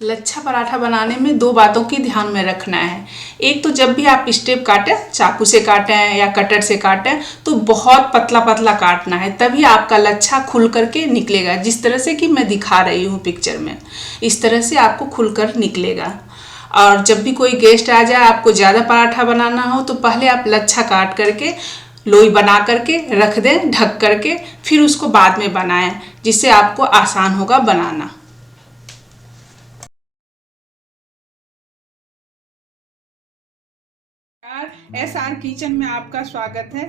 लच्छा पराठा बनाने में दो बातों की ध्यान में रखना है। एक तो जब भी आप स्टेप काटें, चाकू से काटें या कटर से काटें, तो बहुत पतला पतला काटना है, तभी आपका लच्छा खुल करके निकलेगा। जिस तरह से कि मैं दिखा रही हूँ पिक्चर में, इस तरह से आपको खुलकर निकलेगा। और जब भी कोई गेस्ट आ जाए, आपको ज़्यादा पराठा बनाना हो, तो पहले आप लच्छा काट करके लोई बना करके रख दें ढक करके, फिर उसको बाद में बनाएं, जिससे आपको आसान होगा बनाना। SR किचन में आपका स्वागत है।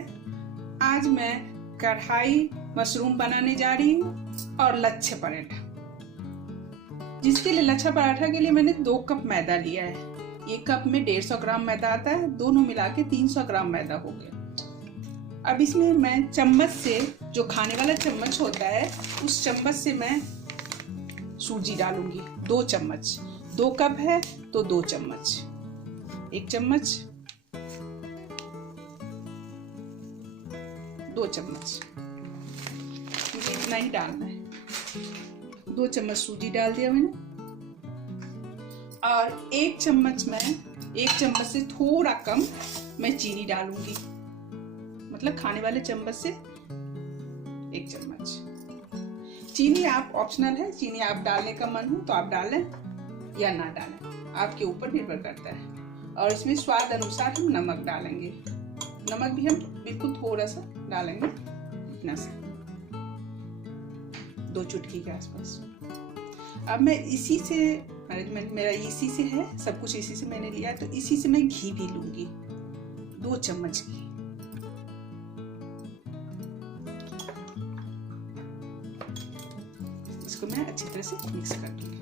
आज मैं कढ़ाई मशरूम बनाने जा रही हूँ और लच्छे पराठा। जिसके लिए लच्छा पराठा के लिए मैंने 2 कप मैदा लिया है। एक कप में 150 ग्राम मैदा आता है, दोनों मिला के 300 ग्राम मैदा हो गया। अब इसमें मैं चम्मच से, जो खाने वाला चम्मच होता है, उस चम्मच से मैं सूजी डालूंगी। 2 चम्मच, 2 कप है तो 2 चम्मच, 1 चम्मच, 2 चम्मच, मुझे इतना ही डालना है। 2 चम्मच सूजी डाल दिया मैंने, और 1 चम्मच से थोड़ा कम मैं चीनी डालूंगी। मतलब खाने वाले चम्मच से 1 चम्मच। चीनी आप ऑप्शनल है, चीनी आप डालने का मन हो तो आप डालें या ना डालें, आपके ऊपर निर्भर करता है। और इसमें स्वाद अनुसार हम नमक डालेंगे। नमक भी हम बिल्कुल थोड़ा सा डालेंगे, इतना सा, 2 चुटकी के आसपास। अब मैं इसी से, मैनेजमेंट मेरा इसी से है, सब कुछ इसी से मैंने लिया, तो इसी से मैं घी भी लूंगी, 2 चम्मच घी। इसको मैं अच्छी तरह से मिक्स कर दूंगी।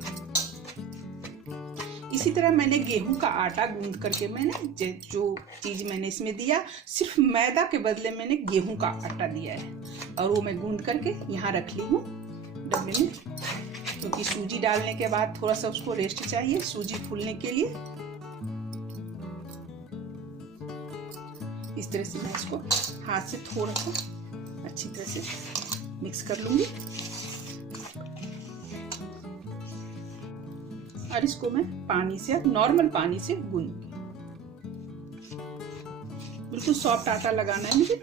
इसी तरह मैंने गेहूं का आटा गूंद करके, मैंने जो चीज मैंने इसमें दिया, सिर्फ मैदा के बदले मैंने गेहूं का आटा दिया है, और वो मैं गूंद करके यहाँ रख ली हूँ डब्बे में, क्योंकि सूजी डालने के बाद थोड़ा सा उसको रेस्ट चाहिए सूजी फूलने के लिए। इस तरह से मैं इसको हाथ से थोड़ा सा अच्छी तरह से मिक्स कर लूंगी, और इसको मैं पानी से, नॉर्मल पानी से गूंदूंगी। बिल्कुल सॉफ्ट आटा लगाना है मुझे,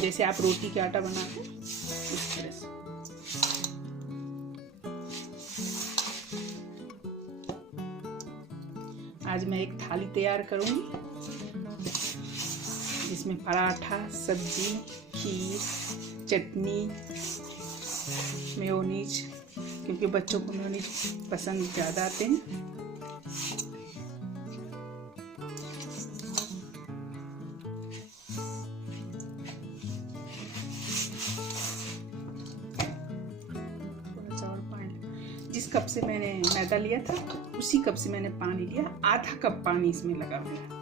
जैसे आप रोटी का आटा बनाते हैं उस तरह से। आज मैं एक थाली तैयार करूंगी, जिसमें पराठा, सब्जी, खीर, चटनी, मेयोनीज, क्योंकि बच्चों को मेयोनीज पसंद ज़्यादा आते हैं। थोड़ा सा और पानी, जिस कप से मैंने मैदा लिया था उसी कप से मैंने पानी लिया, आधा कप पानी इसमें लगा हुआ है।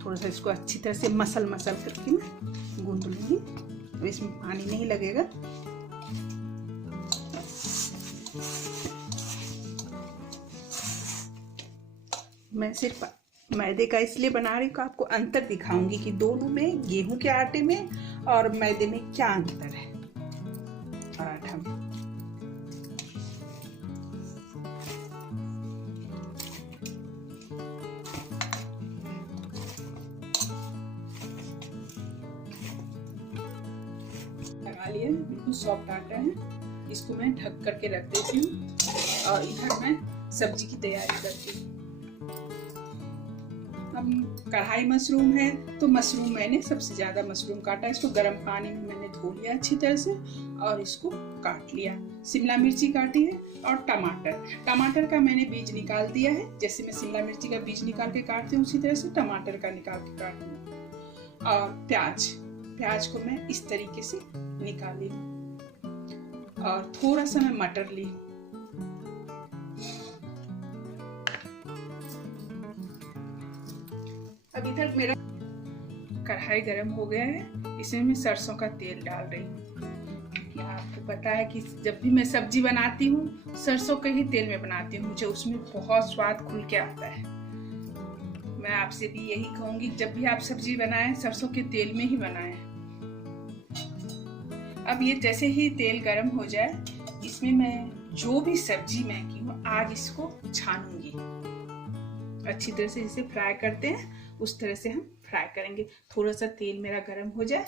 थोड़ा सा इसको अच्छी तरह से मसल करके मैं गूंद लूंगी, तो इसमें पानी नहीं लगेगा। मैं सिर्फ मैदे का इसलिए बना रही हूँ, आपको अंतर दिखाऊंगी कि दोनों में, गेहूं के आटे में और मैदे में क्या अंतर है पराठा में। लगा लिया, बिल्कुल सॉफ्ट आटा है। इसको मैं ढक करके रख देती हूँ, और इधर मैं सब्जी की तैयारी करती हूँ। अब कढ़ाई मशरूम है, तो मशरूम मैंने सबसे ज्यादा मशरूम काटा, इसको गर्म पानी में मैंने धो लिया अच्छी तरह से, और इसको काट लिया। शिमला मिर्ची काटी है, और टमाटर का मैंने बीज निकाल दिया है। जैसे मैं शिमला मिर्ची का बीज निकाल के काटती हूँ, उसी तरह से टमाटर का निकाल के काटूंगी। और प्याज को मैं इस तरीके से निकाली, और थोड़ा सा मैं मटर ली। अब इधर मेरा कढ़ाई गरम हो गया है, इसमें मैं सरसों का तेल डाल रही हूँ। आपको पता है कि जब भी मैं सब्जी बनाती हूँ, सरसों के ही तेल में बनाती हूँ, मुझे उसमें बहुत स्वाद खुल के आता है। मैं आपसे भी यही कहूंगी, जब भी आप सब्जी बनाएं, सरसों के तेल में ही बनाएं। अब ये जैसे ही तेल गर्म हो जाए, इसमें मैं जो भी सब्जी मैं की हूँ आज इसको छानूंगी। अच्छी तरह से इसे फ्राई करते हैं उस तरह से हम फ्राई करेंगे। थोड़ा सा तेल मेरा गर्म हो जाए।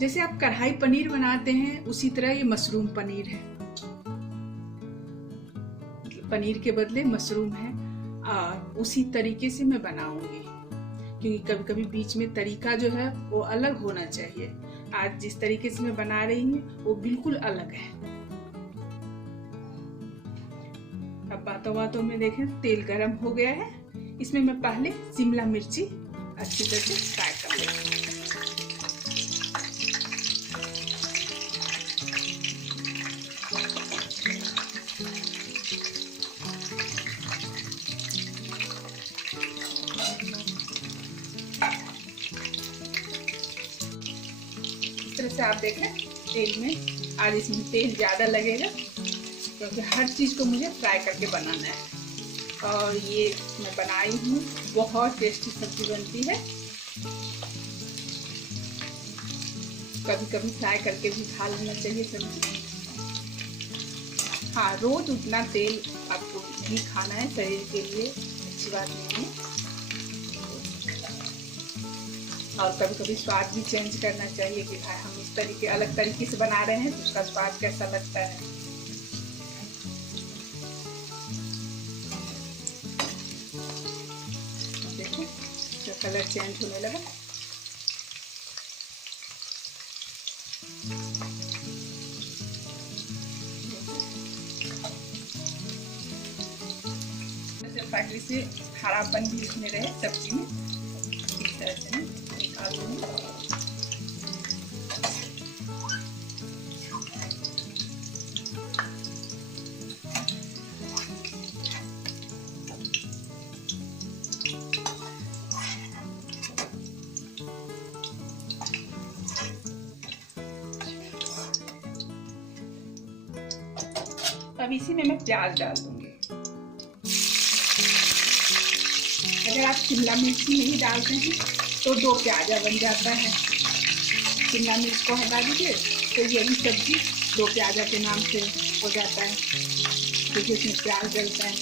जैसे आप कढ़ाई पनीर बनाते हैं उसी तरह ये मशरूम पनीर है। पनीर के बदले मशरूम है और उसी तरीके से मैं बनाऊंगी, क्योंकि कभी कभी बीच में तरीका जो है वो अलग होना चाहिए। आज जिस तरीके से मैं बना रही हूँ वो बिल्कुल अलग है। अब बातों में देखें तेल गरम हो गया है। इसमें मैं पहले शिमला मिर्ची अच्छी तरह से फ्राई कर लेंगे। इस तरह से आप देखें तेल में, आज इसमें तेल ज़्यादा लगेगा क्योंकि हर चीज़ को मुझे फ्राई करके बनाना है। और ये मैं बनाई हूँ, बहुत टेस्टी सब्जी बनती है। कभी कभी फ्राई करके भी खा लेना चाहिए सब्जी। हाँ, रोज उतना तेल आपको नहीं खाना है, शरीर के लिए अच्छी बात नहीं है। और कभी कभी स्वाद भी चेंज करना चाहिए कि भाई हम इस तरीके अलग तरीके से बना रहे हैं तो उसका स्वाद कैसा लगता है। देखो कलर चेंज होने लगा। ताकि से हरापन भी इसमें रहे सब्जी में। इस तरह से निकाल दूंगी। अब इसी में मैं प्याज डाल दूंगी। अगर आप शिमला मिर्ची नहीं डालते हैं तो 2 प्याजा बन जाता है। शिमला मिर्च को हटा दीजिए तो ये भी सब्जी 2 प्याजा के नाम से हो जाता है, क्योंकि इसमें प्याज डलता है।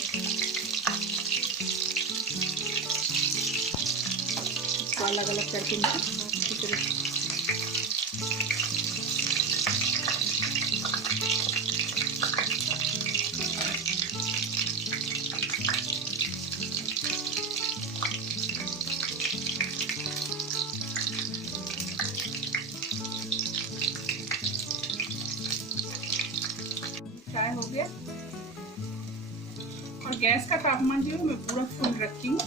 इसको अलग अलग करके मैं इसी तरह फ्राई हो गया। और गैस का तापमान जो है मैं पूरा फुल रखी हूँ।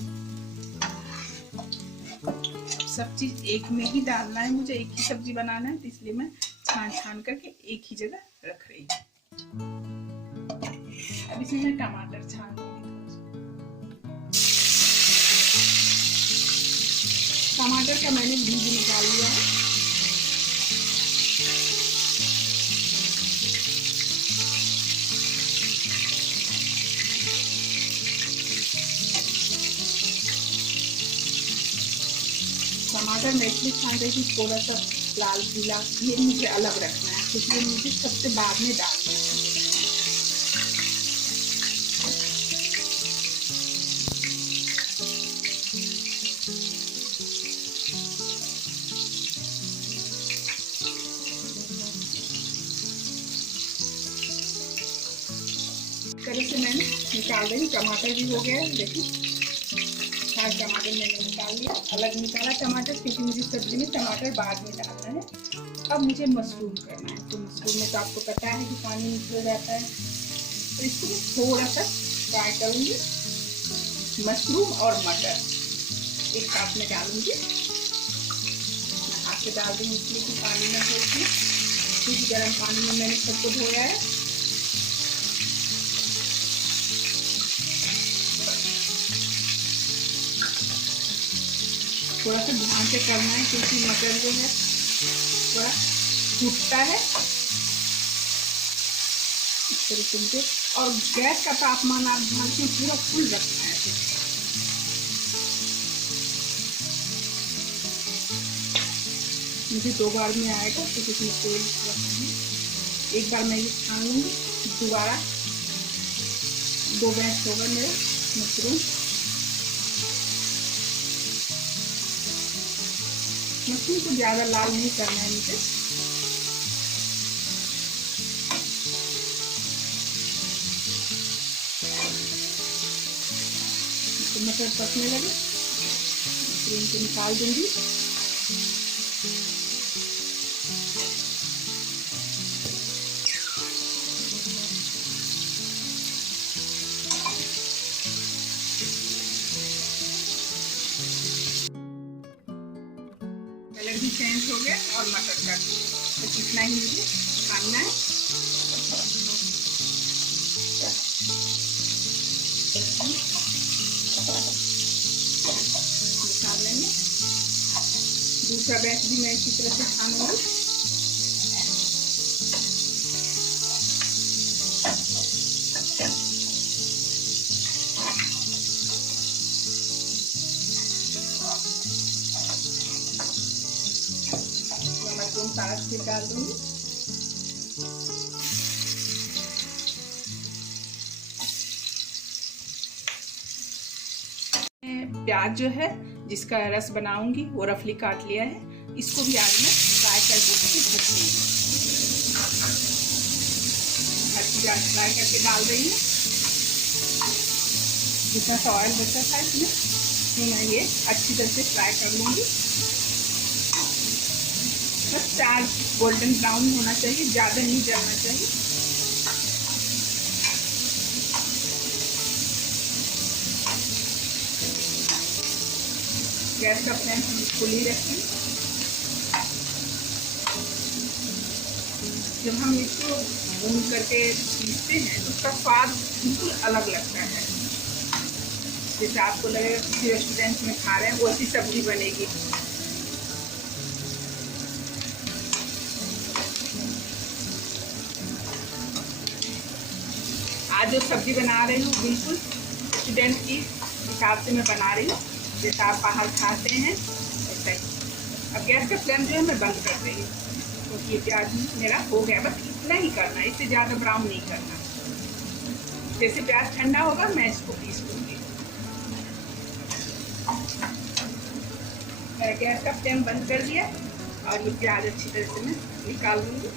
सब चीज एक में ही डालना है, मुझे एक ही सब्जी बनाना है, तो इसलिए मैं छान करके एक ही जगह रख रही हूँ। अब इसमें मैं टमाटर छान दूंगी। टमाटर का मैंने बीज निकाल लिया है। टमाटर मैं इसलिए छान रही थी थोड़ा सा लाल पीला, ये मुझे अलग रखना है, क्योंकि मुझे सबसे बाद में डालना है। इस तरह से मैंने निकाल रही। टमाटर भी हो गया है, देखिए सारे टमाटर मैंने निकाल लिया। अलग निकाला टमाटर क्योंकि मुझे सब्जी में टमाटर बाद में डालना है। अब मुझे मशरूम करना है, तो मशरूम में तो आपको पता है कि पानी निकल जाता है, तो इसको मैं थोड़ा सा फ्राई करूँगी। मशरूम और मटर एक साथ में डालूंगी। मैं हाथ से डाल दूँगी इसलिए कि पानी में होती है, क्योंकि गर्म पानी में मैंने सबको धोया है। थोड़ा सा ध्यान से करना है क्योंकि मटर जो है थोड़ा फूटता है। इस तरीके से, और गैस का तापमान आप ध्यान से पूरा फुल रखना है। मुझे 2 बार में आएगा, तो इसमें तेल रखना है। एक बार मैं ये छान लूँगी, दोबारा 2 बैच होगा मेरा मशरूम। मशरूम को ज़्यादा लाल नहीं करना है मुझे। तो मटर पकने लगे, मशरूम को निकाल दूंगी। कलर भी चेंज हो गया और मटर का भी, बस इतना ही मुझे छानना है। निकाल लेंगे। दूसरा बैच भी मैं इसी तरह से छानूंगी। मशरूम सारा फिर डाल दूंगी। प्याज जो है जिसका रस बनाऊंगी वो रफली काट लिया है, इसको भी आज मैं फ्राई करके भूनूंगी। हर चीज आज फ्राई करके डाल रही हूँ। जितना सा ऑयल बचा था इसमें तो मैं ये अच्छी तरह से फ्राई कर लूँगी। बस 4 गोल्डन ब्राउन होना चाहिए, ज़्यादा नहीं जलना चाहिए। गैस का फ्लेम फुल ही रखें। जब हम इसको भून करके पीसते हैं तो उसका स्वाद बिल्कुल अलग लगता है। जैसे आपको लगेगा किसी रेस्टोरेंट में खा रहे हैं वैसी सब्जी बनेगी। आज जो सब्जी बना रही हूँ बिल्कुल रेस्टोरेंट की हिसाब से मैं बना रही हूँ, जैसा आप बाहर खाते हैं वैसा ही। अब गैस का फ्लेम जो है मैं बंद कर रही हूँ, क्योंकि ये प्याज मेरा हो गया। बस इतना ही करना, इससे ज़्यादा ब्राउन नहीं करना। जैसे प्याज ठंडा होगा मैं इसको पीस लूँगी। मैं गैस का फ्लेम बंद कर दिया और ये प्याज अच्छी तरह से मैं निकाल दूँगी।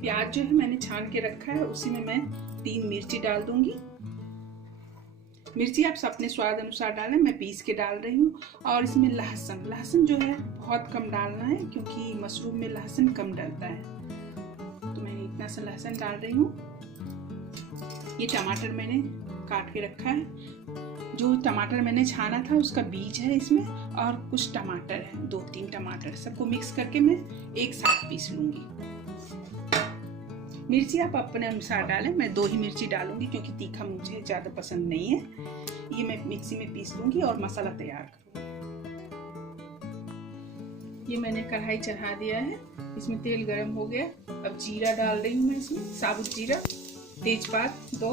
प्याज जो है मैंने छान के रखा है, उसी में मैं 3 मिर्ची डाल दूँगी। मिर्ची आप अपने स्वाद अनुसार डालें, मैं पीस के डाल रही हूँ। और इसमें लहसुन जो है बहुत कम डालना है, क्योंकि मशरूम में लहसुन कम डलता है। तो मैंने इतना सा लहसुन डाल रही हूँ। ये टमाटर मैंने काट के रखा है। जो टमाटर मैंने छाना था उसका बीज है इसमें, और कुछ टमाटर है, 2-3 टमाटर, सबको मिक्स करके मैं एक साथ पीस लूँगी। मिर्ची आप अपने अनुसार डालें, मैं 2 ही मिर्ची डालूंगी क्योंकि तीखा मुझे ज़्यादा पसंद नहीं है। ये मैं मिक्सी में पीस लूँगी और मसाला तैयार करूँगी। ये मैंने कढ़ाई चढ़ा दिया है, इसमें तेल गरम हो गया। अब जीरा डाल रही हूँ मैं इसमें, साबुत जीरा, तेजपात 2,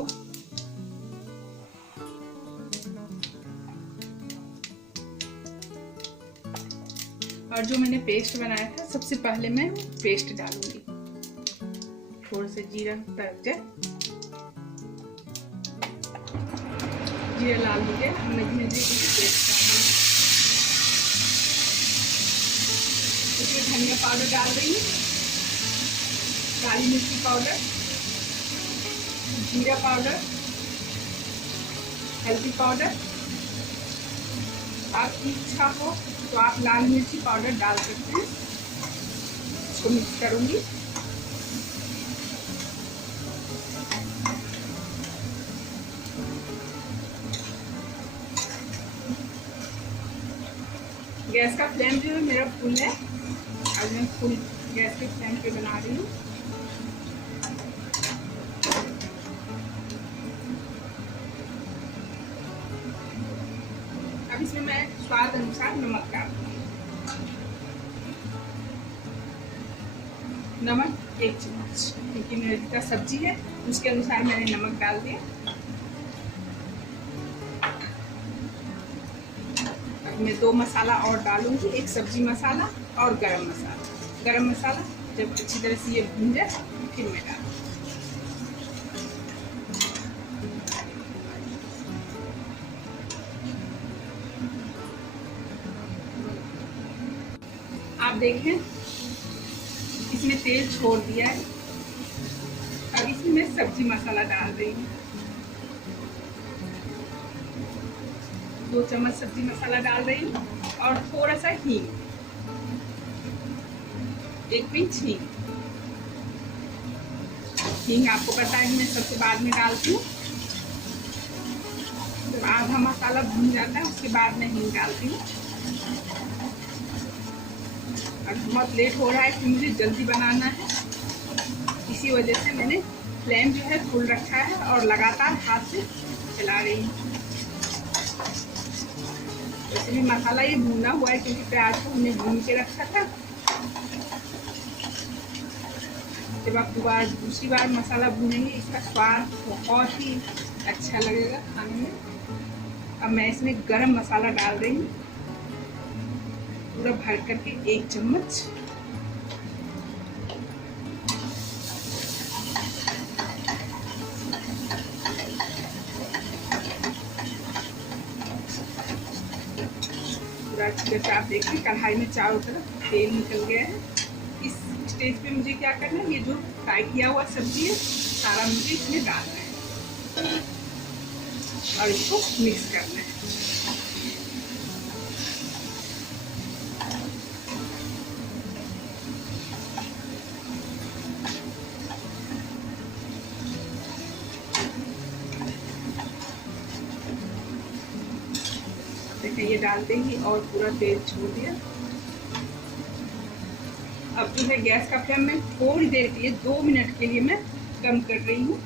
और जो मैंने पेस्ट बनाया था सबसे पहले मैं पेस्ट डालूंगी। थोड़ा सा जीरा तक जाए, जीरा लाल हो गया, मैं धीरे धीरे पेस्ट डालूंगी। इसमें धनिया पाउडर डाल रही हूँ, काली मिर्ची पाउडर, जीरा पाउडर, हल्दी पाउडर। आपकी इच्छा हो तो आप लाल मिर्ची पाउडर डाल सकते हैं। इसको मिक्स करूंगी। गैस का फ्लेम जो है मेरा फुल है, आज मैं फुल गैस के फ्लेम पे बना रही हूँ। अब इसमें मैं स्वाद अनुसार नमक डाल दूँगी। नमक 1 चम्मच, क्योंकि मेरे जितना सब्जी है उसके अनुसार मैंने नमक डाल दिया। अब मैं 2 मसाला और डालूंगी, एक सब्जी मसाला और गरम मसाला। गरम मसाला जब अच्छी तरह से ये भून जाए फिर मैं डालूँगी। आप देखें इसमें तेल छोड़ दिया है। अब इसमें मैं सब्जी मसाला डाल रही हूँ। 2 चम्मच सब्जी मसाला डाल रही हूँ और थोड़ा सा हींग, 1 पिंच हींग। हींग आपको पता है मैं सबसे बाद में डालती हूँ। जब आधा मसाला भून जाता है उसके बाद मैं हींग डालती हूँ। और बहुत लेट हो रहा है कि मुझे जल्दी बनाना है, इसी वजह से मैंने फ्लेम जो है फुल रखा है और लगातार हाथ से चला रही हूँ। वैसे भी मसाला ये भुना हुआ है क्योंकि प्याज को हमने भून के रखा था। जब आप दूसरी बार मसाला भूनेंगे इसका स्वाद बहुत ही अच्छा लगेगा खाने में। अब मैं इसमें गरम मसाला डाल रही हूँ, पूरा भर करके 1 चम्मच। पूरा अच्छी तरह से आप देखिए कढ़ाई में चारों तरफ तेल निकल गया है। इस स्टेज पे मुझे क्या करना है, ये जो फ्राई किया हुआ सब्जी है सारा मुझे इसमें डालना है और इसको मिक्स करना है। देखिए ये डाल देंगे और पूरा तेल छोड़ दिया। अब जो है गैस का फ्लेम में थोड़ी देर के लिए 2 मिनट के लिए मैं कम कर रही हूँ।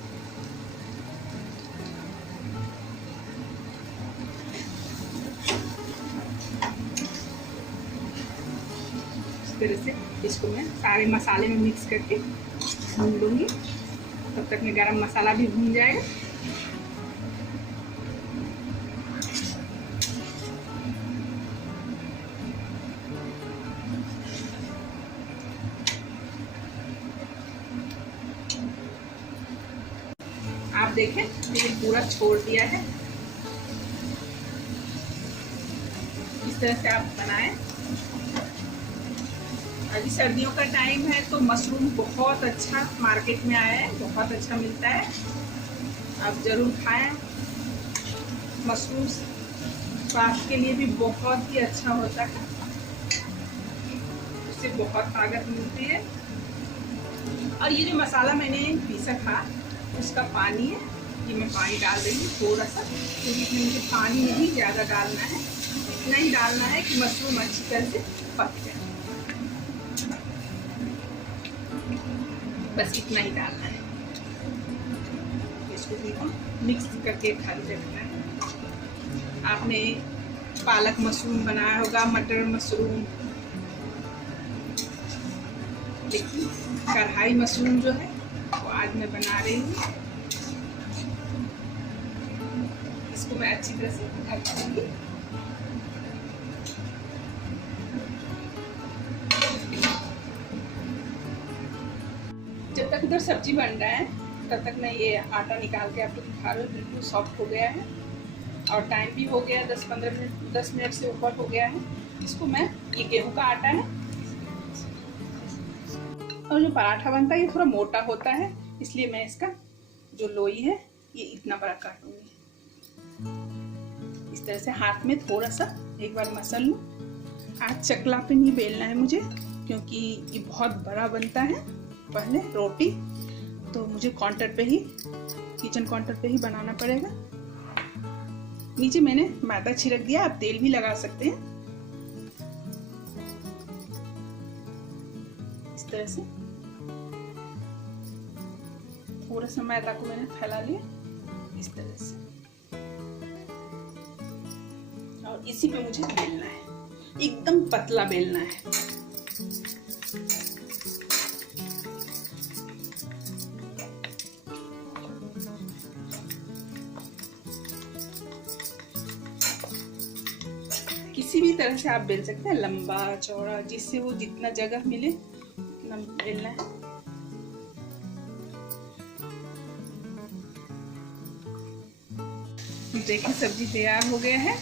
इस तरह से इसको मैं सारे मसाले में मिक्स करके भून लूँगी। तब तक में गरम मसाला भी भून जाएगा। आप देखें मैंने पूरा छोड़ दिया है। इस तरह से आप बनाएं। अभी सर्दियों का टाइम है तो मशरूम बहुत अच्छा मार्केट में आया है, बहुत अच्छा मिलता है, आप जरूर खाएं। मशरूम स्वास्थ्य के लिए भी बहुत ही अच्छा होता है, उससे बहुत ताकत मिलती है। और ये जो मसाला मैंने पीसा था उसका पानी है, ये मैं पानी डाल रही हूँ थोड़ा सा, क्योंकि इसमें मुझे पानी नहीं ज़्यादा डालना है, इतना ही डालना है कि मशरूम अच्छी तरह से पक जाए, बस इतना ही डालना है। इसको भी हम मिक्स करके खाली रखना है। आपने पालक मशरूम बनाया होगा, मटर मशरूम, लेकिन कढ़ाई मशरूम जो है वो आज मैं बना रही हूँ। इसको मैं अच्छी तरह से ढक दूंगी। जब तक इधर सब्जी बन रहा है तब तक मैं ये आटा निकाल के आपको दिखा रही हूँ। बिल्कुल सॉफ्ट हो गया है और टाइम भी हो गया 10 मिनट से ऊपर हो गया है। इसको मैं, ये गेहूं का आटा है और जो पराठा बनता है ये थोड़ा मोटा होता है, इसलिए मैं इसका जो लोई है ये इतना बड़ा काटूंगी। इस तरह से हाथ में थोड़ा सा एक बार मसल लूँ। आज चकला पे नहीं बेलना है मुझे, क्योंकि ये बहुत बड़ा बनता है पहले रोटी, तो मुझे काउंटर पे ही, किचन काउंटर पे ही बनाना पड़ेगा। नीचे मैंने मैदा छिड़क दिया, आप तेल भी लगा सकते हैं। इस तरह से थोड़ा सा मैदा को मैंने फैला लिया इस तरह से, और इसी पे मुझे बेलना है, एकदम पतला बेलना है। किसी किसी भी तरह से आप बेल सकते हैं, लंबा चौड़ा, जिससे वो जितना जगह मिले उतना बेलना है। देखिए सब्जी तैयार हो गया है,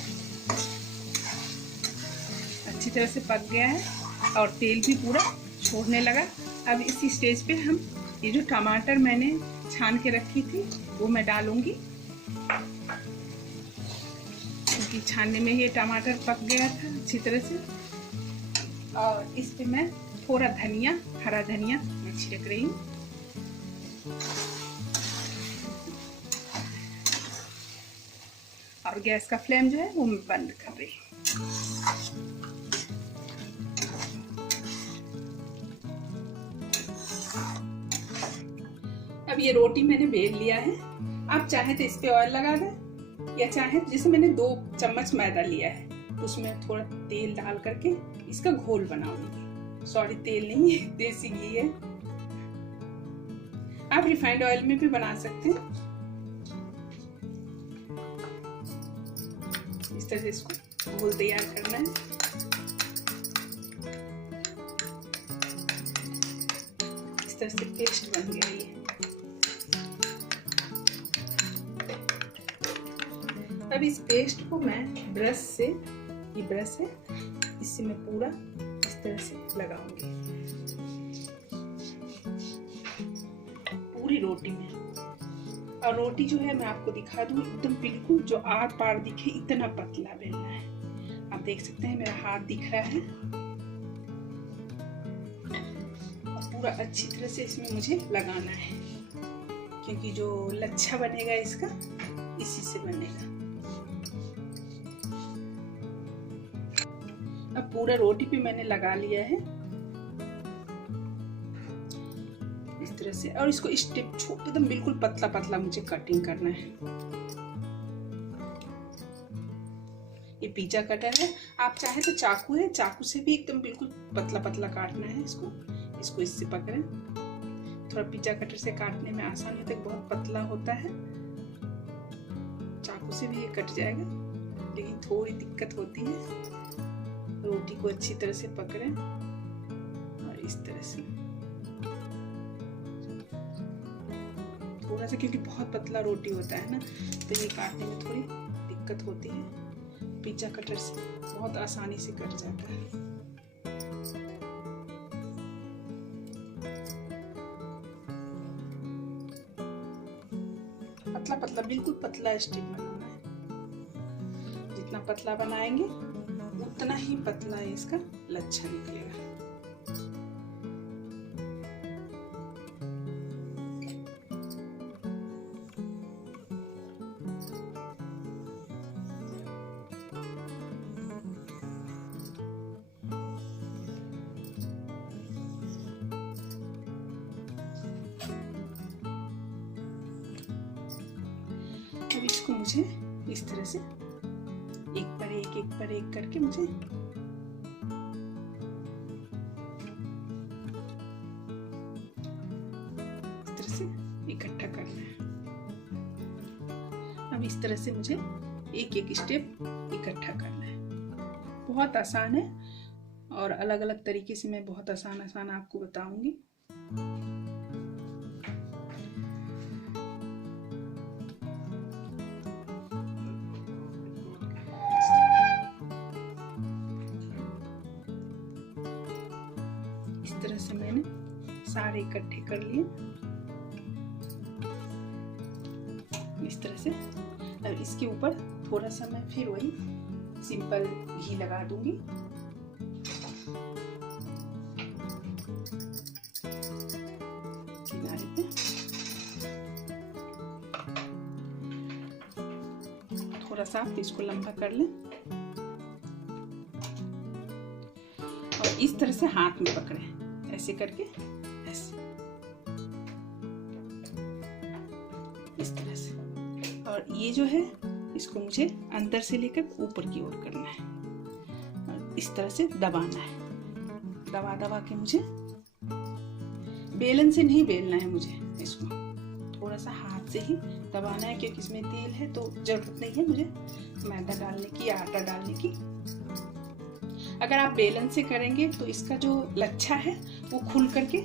अच्छी तरह से पक गया है और तेल भी पूरा छोड़ने लगा। अब इसी स्टेज पे हम ये जो टमाटर मैंने छान के रखी थी वो मैं डालूंगी, क्योंकि छानने में ये टमाटर पक गया था अच्छी तरह से। और इस पे मैं थोड़ा धनिया, हरा धनिया मैं छिड़क रही हूँ। और गैस का फ्लेम जो है वो मैं बंद कर रही हूँ। अब ये रोटी मैंने बेल लिया है। आप चाहे तो इस पे ऑयल लगा दें, या चाहे जैसे मैंने 2 चम्मच मैदा लिया है, उसमें थोड़ा तेल डाल करके इसका घोल बनाऊंगी। सॉरी, तेल नहीं है, देसी घी है। आप रिफाइंड ऑयल में भी बना सकते हैं। इस तरह से इसको घोल तैयार करना है। इस तरह से पेस्ट बन गया ये। अब इस पेस्ट को मैं ब्रश से, ये ब्रश है, इससे मैं पूरा इस तरह से लगाऊंगी पूरी रोटी में। और रोटी जो है मैं आपको दिखा दूं, एकदम बिल्कुल जो आर पार दिखे इतना पतला बेलना है। आप देख सकते हैं मेरा हाथ दिख रहा है। और पूरा अच्छी तरह से इसमें मुझे लगाना है, क्योंकि जो लच्छा बनेगा इसका इसी से बनेगा। अब पूरा रोटी पे मैंने लगा लिया है इस तरह से। और इसको स्टेप एकदम बिल्कुल पतला पतला मुझे कटिंग करना है। ये पिज्जा कटर है, आप चाहे तो चाकू है, चाकू से भी एकदम बिल्कुल पतला पतला काटना है इसको इससे पकड़े। थोड़ा पिज्जा कटर से काटने में आसान होता है, बहुत पतला होता है। चाकू से भी ये कट जाएगा, लेकिन थोड़ी दिक्कत होती है। रोटी को अच्छी तरह से पकड़े और इस तरह से थोड़ा सा, क्योंकि बहुत पतला रोटी होता है ना, तो ये काटने में थोड़ी दिक्कत होती है। पिज्जा कटर से बहुत आसानी से कट जाता है। पतला पतला, बिल्कुल पतला स्टिक बनाना है। जितना पतला बनाएंगे उतना ही पतला इसका लच्छा निकलेगा। अब इसको मुझे इस तरह से एक पर एक करके मुझे इस तरह से इकट्ठा करना है। अब इस तरह से मुझे एक स्टेप इकट्ठा करना है। बहुत आसान है और अलग अलग तरीके से मैं बहुत आसान आपको बताऊंगी। इस तरह से मैंने सारे इकट्ठे कर लिए इस तरह से। अब इसके ऊपर थोड़ा सा मैं फिर वही सिंपल घी लगा दूंगी। किनारे पे थोड़ा सा आप इसको लंबा कर लें और इस तरह से हाथ में पकड़े, ऐसे करके, ऐसे इस तरह से। और ये जो है इसको मुझे अंदर से लेकर ऊपर की ओर करना है और इस तरह से दबाना है। दबा दबा के मुझे, बेलन से नहीं बेलना है मुझे, इसको थोड़ा सा हाथ से ही दबाना है, क्योंकि इसमें तेल है तो जरूरत नहीं है मुझे मैदा डालने की या आटा डालने की। अगर आप बेलन से करेंगे तो इसका जो लच्छा है वो खुल करके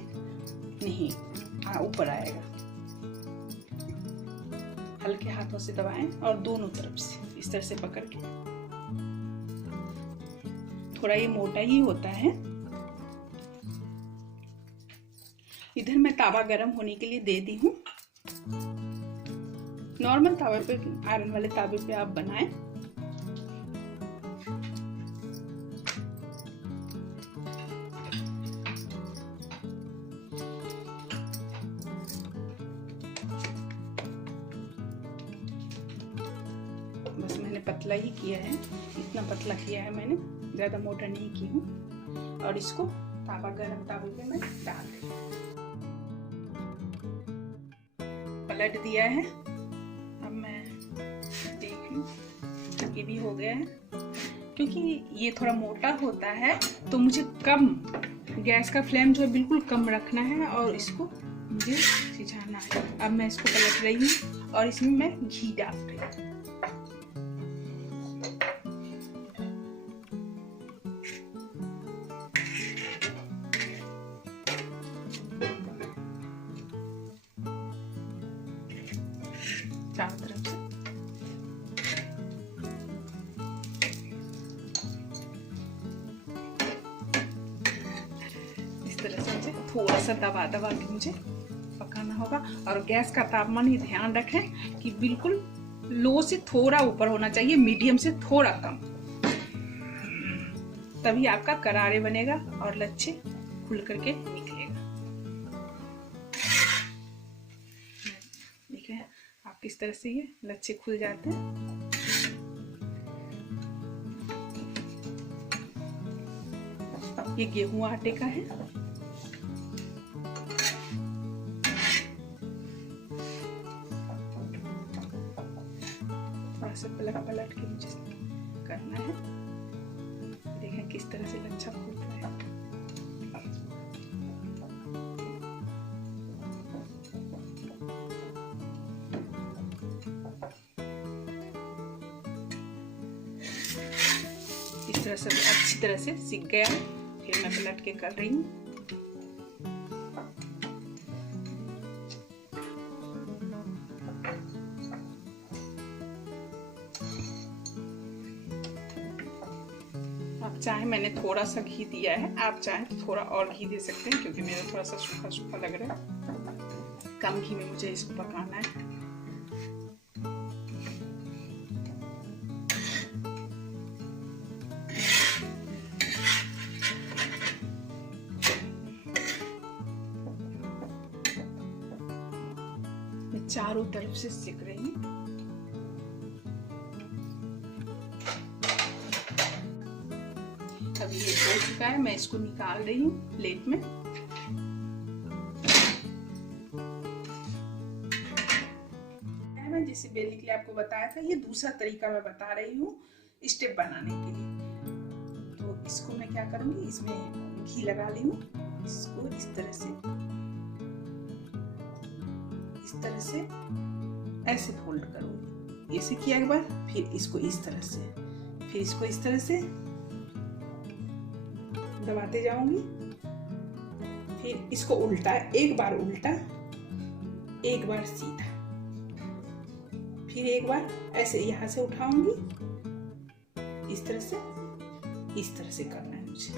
नहीं ऊपर आएगा। हल्के हाथों से दबाएं और दोनों तरफ से इस तरह से पकड़ के, थोड़ा ये मोटा ही होता है। इधर मैं तावा गरम होने के लिए दे दी हूँ। नॉर्मल तावे पे, आयरन वाले तावे पे आप बनाएं। बस मैंने पतला ही किया है, इतना पतला किया है मैंने, ज्यादा मोटा नहीं की हूँ। और इसको तावा गरम तावे पे मैं डाल रही हूँ। पलट दिया है। अब मैं देख लूं, ये भी हो गया है। क्योंकि ये थोड़ा मोटा होता है तो मुझे कम गैस का फ्लेम जो है बिल्कुल कम रखना है और इसको मुझे सिझाना है। अब मैं इसको पलट रही हूँ और इसमें मैं घी डाल रही हूँ। चारों तरफ से इस तरह से मुझे थोड़ा सा दबा दबा के मुझे पकाना होगा। और गैस का तापमान ही ध्यान रखें कि बिल्कुल लो से थोड़ा ऊपर होना चाहिए, मीडियम से थोड़ा कम, तभी आपका करारे बनेगा और लच्छे खुल करके निकलेगा। देख रहे हैं आप किस तरह से ये लच्छे खुल जाते हैं। ये गेहूं आटे का है। थोड़ा सा पलट के मुझे करना है। देखें किस तरह से लच्छा फूल रहा है। इस तरह से अच्छी तरह से सीख गया। फिर मैं पलट के कर रही हूँ। आप चाहे, मैंने थोड़ा सा घी दिया है, आप चाहें तो थोड़ा और घी दे सकते हैं, क्योंकि मेरा थोड़ा सा सूखा सूखा लग रहा है। कम घी में मुझे इसको पकाना है। मैं चारों तरफ से सेक रही हूँ। अभी ये हो चुका है, मैं इसको निकाल रही हूँ प्लेट में। मैं जैसे बेलने के लिए आपको बताया था, ये दूसरा तरीका मैं बता रही हूँ स्टेप बनाने के लिए। तो इसको मैं क्या करूँगी, इसमें घी लगा ली हूँ। इसको इस तरह से ऐसे फोल्ड करूँगी। ऐसे किया एक बार, फिर इसको इस तरह से, फिर इसको इस तरह से दबाते जाऊंगी। फिर इसको उल्टा, एक बार उल्टा, एक बार सीधा, फिर एक बार ऐसे यहां से उठाऊंगी। इस तरह से करना है मुझे।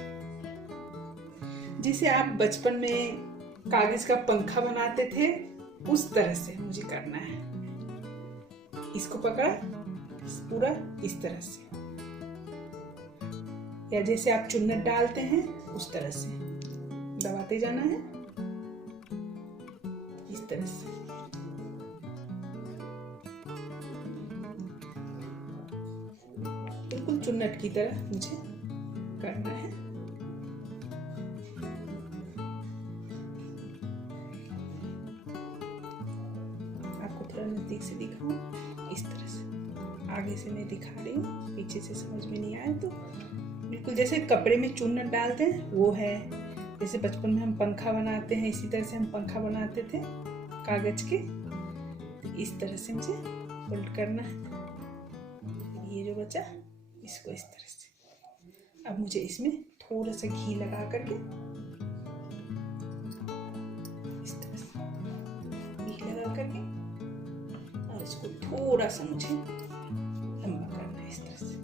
जैसे आप बचपन में कागज का पंखा बनाते थे, उस तरह से मुझे करना है। इसको पकड़ा पूरा इस तरह से, या जैसे आप चुन्नट डालते हैं उस तरह से दबाते जाना है। इस तरह से बिल्कुल चुन्नट की तरह मुझे करना है। आपको थोड़ा नजदीक से दिखाऊं, इस तरह से। आगे से मैं दिखा रही हूँ, पीछे से समझ में नहीं आया तो बिल्कुल जैसे कपड़े में चुन्नट डालते हैं वो है। जैसे बचपन में हम पंखा बनाते हैं, इसी तरह से हम पंखा बनाते थे कागज के। इस तरह से मुझे उल्ट करना है। ये जो बचा इसको इस तरह से। अब मुझे इसमें थोड़ा सा घी लगा करके इस तरह से घी लगा करके और इसको थोड़ा सा मुझे लंबा करना है। इस तरह से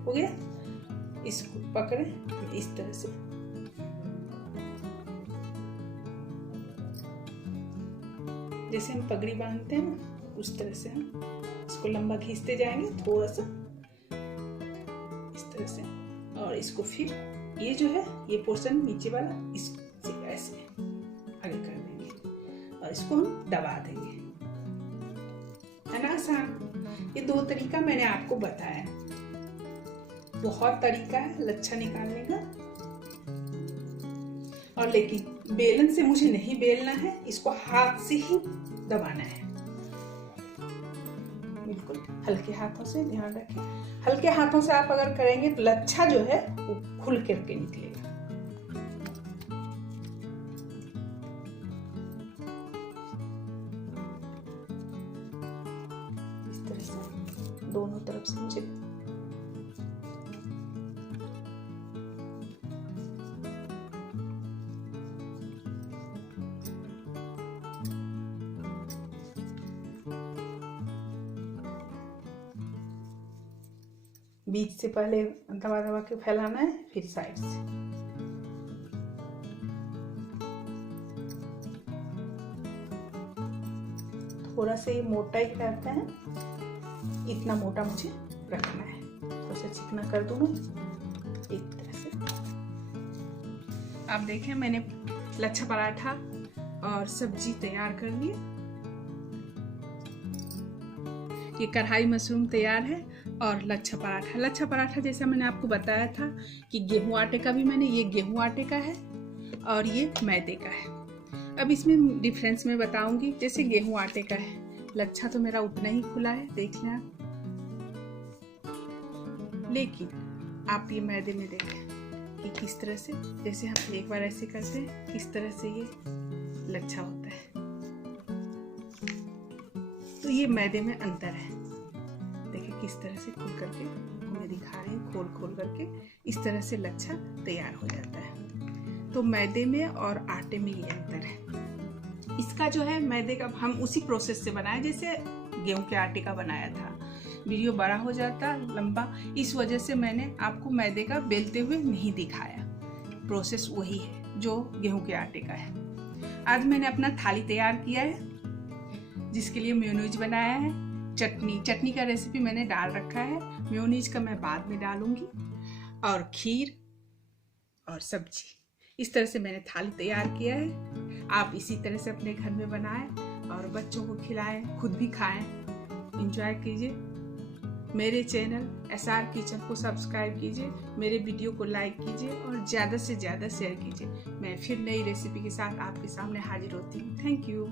हो गया। इसको पकड़े इस तरह से, जैसे हम पगड़ी बांधते हैं ना उस तरह से हम इसको लंबा खींचते जाएंगे थोड़ा सा इस तरह से। और इसको फिर ये जो है ये पोर्शन नीचे वाला इसको ऐसे आगे कर देंगे और इसको हम दबा देंगे। है ना आसान। ये 2 तरीका मैंने आपको बताया। बहुत तरीका है लच्छा निकालने का। और लेकिन बेलन से मुझे नहीं बेलना है, इसको हाथ से ही दबाना है। बिल्कुल हल्के हाथों से, ध्यान रखें। हल्के हाथों से आप अगर करेंगे तो लच्छा जो है वो खुल करके निकलेगा। इस तरह से दोनों तरफ से मुझे बीच से पहले दबा दबा के फैलाना है, फिर साइड से। थोड़ा सा ये मोटा ही रहता है, इतना मोटा मुझे रखना है। थोड़ा सा चिकना कर दूंगा एक तरह से। आप देखें मैंने लच्छा पराठा और सब्जी तैयार कर ली। ये कढ़ाई मशरूम तैयार है और लच्छा पराठा। लच्छा पराठा जैसा मैंने आपको बताया था कि गेहूं आटे का भी मैंने, ये गेहूं आटे का है और ये मैदे का है। अब इसमें डिफरेंस मैं बताऊंगी। जैसे गेहूं आटे का है, लच्छा तो मेरा उतना ही खुला है, देख लें आप। लेकिन आप ये मैदे में देखें कि किस तरह से, जैसे हम एक बार ऐसे करते हैं, किस तरह से ये लच्छा होता है। तो ये मैदे में अंतर है। देखिए किस तरह से खुल करके हमें दिखा रहे हैं, खोल खोल करके इस तरह से लच्छा तैयार हो जाता है। तो मैदे में और आटे में ये अंतर है। इसका जो है मैदे का हम उसी प्रोसेस से बनाए जैसे गेहूं के आटे का बनाया था। वीडियो बड़ा हो जाता लंबा, इस वजह से मैंने आपको मैदे का बेलते हुए नहीं दिखाया। प्रोसेस वही है जो गेहूं के आटे का है। आज मैंने अपना थाली तैयार किया है जिसके लिए मेयोनीज बनाया है। चटनी का रेसिपी मैंने डाल रखा है, मेयोनीज का मैं बाद में डालूंगी। और खीर और सब्जी, इस तरह से मैंने थाली तैयार किया है। आप इसी तरह से अपने घर में बनाएं और बच्चों को खिलाएं, खुद भी खाएं, एंजॉय कीजिए। मेरे चैनल SR किचन को सब्सक्राइब कीजिए, मेरे वीडियो को लाइक कीजिए और ज़्यादा से ज़्यादा शेयर कीजिए। मैं फिर नई रेसिपी के साथ आपके सामने हाजिर होती हूँ। Thank you.